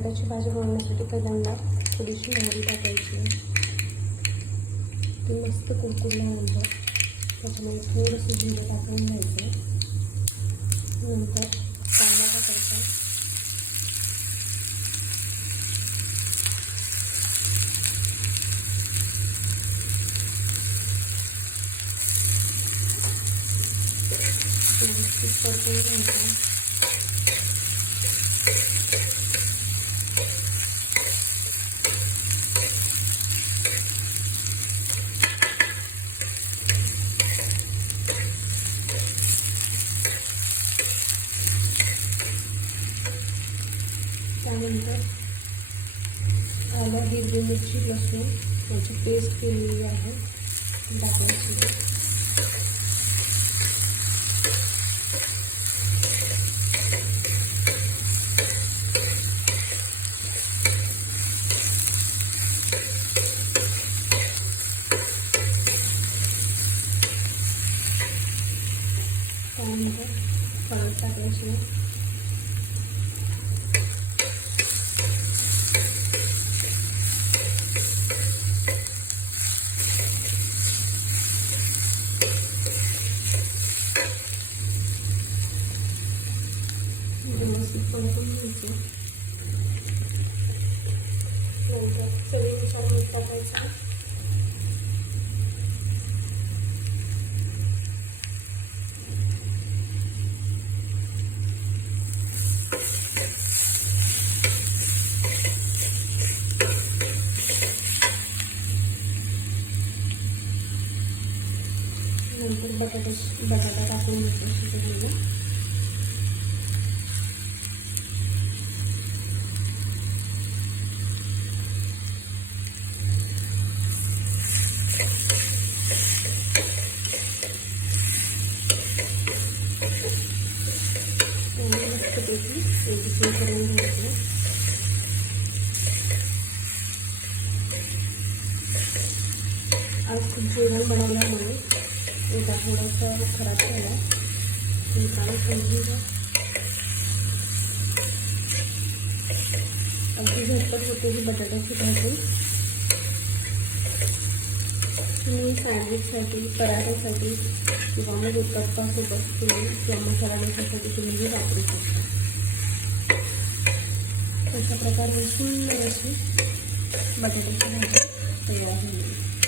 बटाट्याची भाजी बनवण्यासाठी पहिल्यांदा थोडीशी मोहरी टाकायची. ती मस्त कुरकुरल्यानंतर त्याच्यामध्ये थोडंसं जिरं टाकून घ्यायचं. नंतर कांदा टाकायचा. व्यवस्थित परतून घ्यायचं. त्यानंतर आलं हिरवी मिरची लसूण. याची पेस्ट केलेली आहे. टाकायची. त्यानंतर पाणी टाकायची व्यवस्थित परतून घ्यायची नंतर चवीनुसार मीठ टाकायचं नंतर बटाटा बटाटा टाकून घेतो शिजवलेला मस्तपैकी करून घ्यायचं आज खूप जेवण बनवल्यामुळे एका थोडासा खराब झाला. काय समजून घ्या अगदी झटपट होते ही बटाट्याची भाजी तुम्ही सँडविचसाठी पराठ्यासाठी किंवा मग उत्तप्पासोबत तुम्ही किंवा मसाला डोसासाठी तुम्ही हे वापरू शकता. अशा प्रकारे सुंदर अशी बटाट्याची भाजी तयार झाली.